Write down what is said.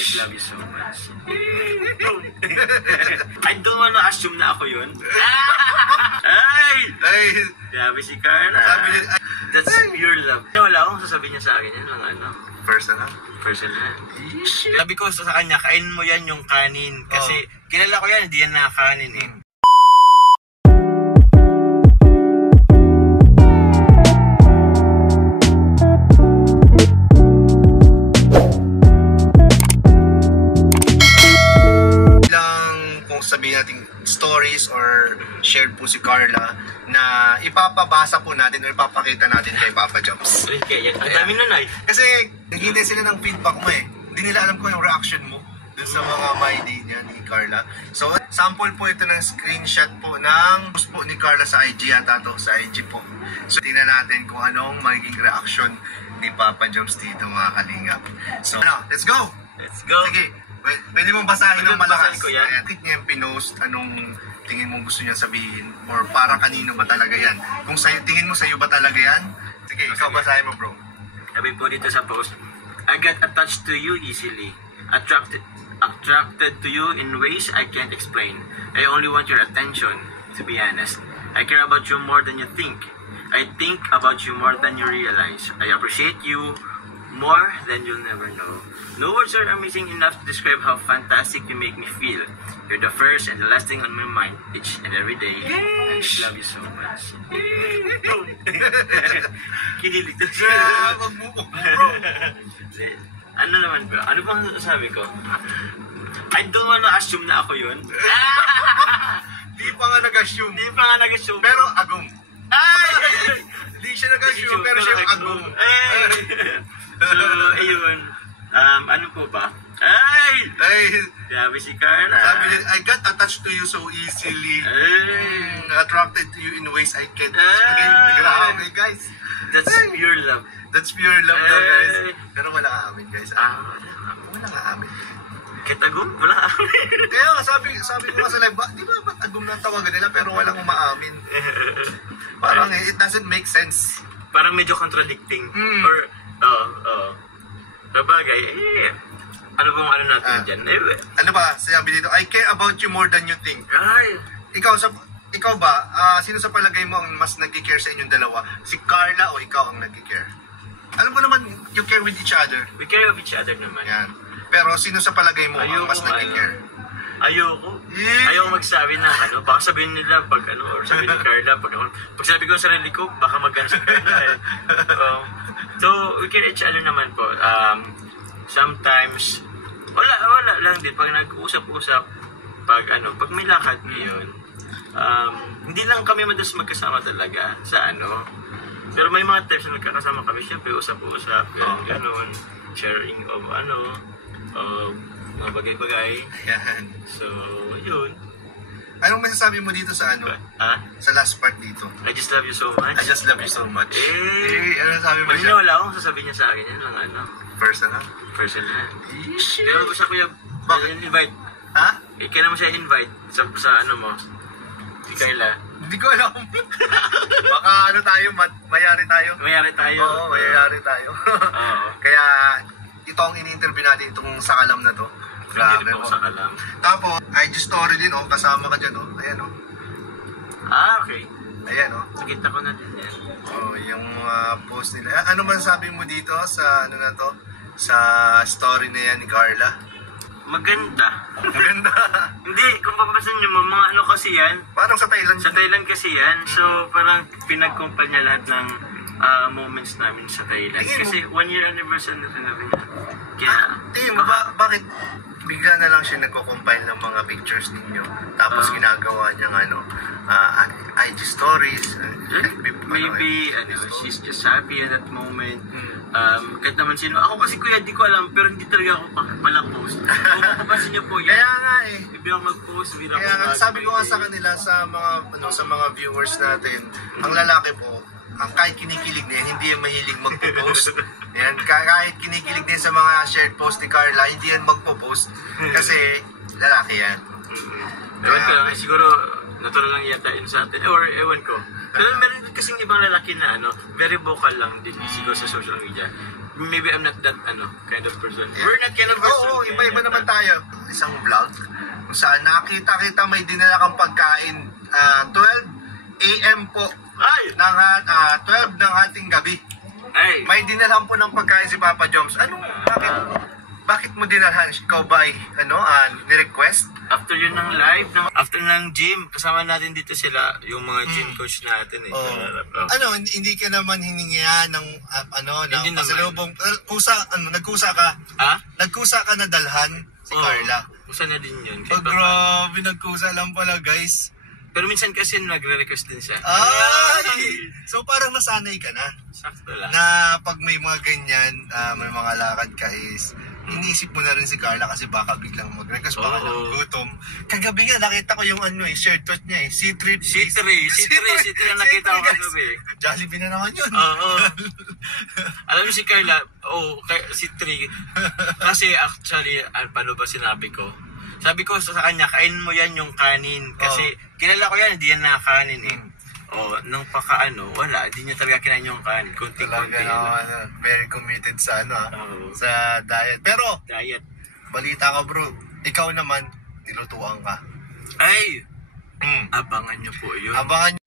just love you so much. I don't wanna assume na ako yun. Ay! Grabe si Carla. That's pure love. Wala akong sasabihin niya sa akin yan. Personal. Sabi ko sa kanya, kainin mo yan yung kanin. Kasi kilala ko yan, hindi yan nakakanin eh. Sabihin natin stories or shared po si Carla na ipapabasa po natin o ipapakita natin kay Papa Jobs. Okay, ang dami nun ay. Kasi naghihintay sila ng feedback mo eh. Hindi nila alam kung yung reaction mo dun sa mga my day niya ni Carla. So, sample po ito ng screenshot po ng post po ni Carla sa IG yata to, sa IG po. So, tingnan natin kung anong magiging reaction ni Papa Jobs dito mga kalingap. So, let's go! Let's go! Sige, pwede mong basahin ng malakas. Ayan, niya yung pinost, anong tingin mong gusto niya sabihin or para kanino ba talaga yan? Kung sa'yo, tingin mo sa'yo ba talaga yan? Sige, ikaw basahin mo bro. Sabi po dito sa post, I get attached to you easily, attracted to you in ways I can't explain. I only want your attention, to be honest. I care about you more than you think. I think about you more than you realize. I appreciate you more than you'll never know. No words are amazing enough to describe how fantastic you make me feel. You're the first and the last thing on my mind each and every day. I just love you so much. Kinilig to siya. Bro. Ano naman bro? Ano bang sabi ko? I don't wanna assume na ako yun. Di pa nga nag-assume. Pero agum. Di siya nag-assume, pero siya agum. So, ayun. Ano po ba? Grabe si Carla. Sabi niya, I got attached to you so easily. Attracted to you in ways I can't explain. Grabe, guys. That's pure love. That's pure love, guys. Pero wala ka amin, guys. Wala ka amin. Kitagum? Wala ka amin. Kaya nga, sabi ko nga sa live, di ba ba't agum na tawagan nila pero walang umaamin? Parang it doesn't make sense. Parang medyo contradicting. Or, Sabagay, ano bang ano natin dyan? Ano ba? Sabi dito, I care about you more than you think. Ay! Ikaw ba, sino sa palagay mo ang mas nag-care sa inyong dalawa? Si Carla o ikaw ang nag-care? Alam ko naman, you care with each other. We care of each other naman. Yan. Pero sino sa palagay mo ang mas nag-care? Ayoko magsabi na baka sabihin nila pag or sabihin ni Carla, pag sabi ko sa sarili ko, baka magkano sa Carla eh. So, we care each other naman po. Sometimes, wala lang din. Pag nag-usap-usap, pag may lakad yun, hindi lang kami madalas magkasama talaga sa Pero may mga times na nagkakasama kami, syempre usap-usap, gano'n, sharing of mga bagay-bagay. Ayan. So, yun. Anong masasabi mo dito sa sa last part dito? I just love you so much. I just love you so much. Ano sabi mo siya? Wala akong sasabihin niya sa akin yan lang Personal? Personal. Kaya mo siya kuya, invite. Kaya naman siya invite sa mo. Si Carla. Hindi ko alam. Baka tayo, mayari tayo. Oo, mayari tayo. Kaya, ito ang ini-interview natin itong sakalam na to. Grabe po sakalam. Tapos, IG story din kasama ka dyan Ayan Okay. Ayan Nakita ko na din yan. Yung post nila. Ano man sabi mo dito sa na to? Sa story na yan ni Carla? Maganda. Hindi, kung papapansin nyo mga kasi yan. Parang sa Thailand. Sa Thailand kasi yan. So, parang pinag-compare lahat ng moments namin sa Thailand. Kasi 1 year anniversary na namin. Kaya, tingin mo bakit bigla na lang siya nagko-compile ng mga pictures ninyo tapos ginagawa niya IG stories maybe she's just happy at that moment. Kahit naman sino ako kasi kuya di ko alam pero hindi talaga ako pala post. Kung mapapansin niyo po yan kaya nga hindi ako mag-post kaya nga sabi ko nga sa kanila sa mga viewers natin ang lalaki po ang kahit kinikilig na yan, hindi yan mahilig magpo-post. Yan, kahit kinikilig din sa mga shared post ni Carla, hindi yan magpo-post. Kasi lalaki yan. Ewan ko lang, siguro natural lang yata yun sa atin. Or ewan ko. Pero meron din kasing ibang lalaki na very vocal lang din siguro sa social media. maybe I'm not that, kind of person. We're not kind of person. Oo, iba-iba naman tayo. Isang vlog, kung saan nakita may dinala kang pagkain, 12 a.m. po, Ay! 12 ng ating gabi. Ay! May dinalhan po ng pagkain si Papa Joms. Bakit mo dinalhan? Ikaw ba ay, ni-request? After yun ng live, after ng gym, kasama natin dito sila, yung mga gym coach natin eh. Oh. Hindi ka naman hiningihan ng, Hindi ng pasalubong. Nagkusa ka? Ha? Nagkusa ka na dalhan si Carla. Kusa na din yun. Oh, grabe, nagkusa lang pala, guys. Pero minsan kasi nagre-request din siya. Ay! So parang nasanay ka na? Sakto lang. Na pag may mga ganyan, may mga lakad ka is, iniisip mo na rin si Carla kasi baka biglang mag-request, baka gutom. Kagabi nga, nakita ko yung shirt tweet niya eh. C3 na nakita ko kagabi. Jollibee na naman yun. Oo. Alam mo si Carla, si 3. Kasi actually, paano ba sinabi ko? Sabi ko sa kanya, kain mo yan yung kanin. Kasi kilala ko yan, hindi yan nakakanin eh. Nung wala, di niya talaga kinain yung kanin. Kunting-kunti. Very committed sa sa diet. Pero, diet. Balita ka bro, ikaw naman, nilutuan ka. Ay! Abangan niyo po yun. Abangan niyo.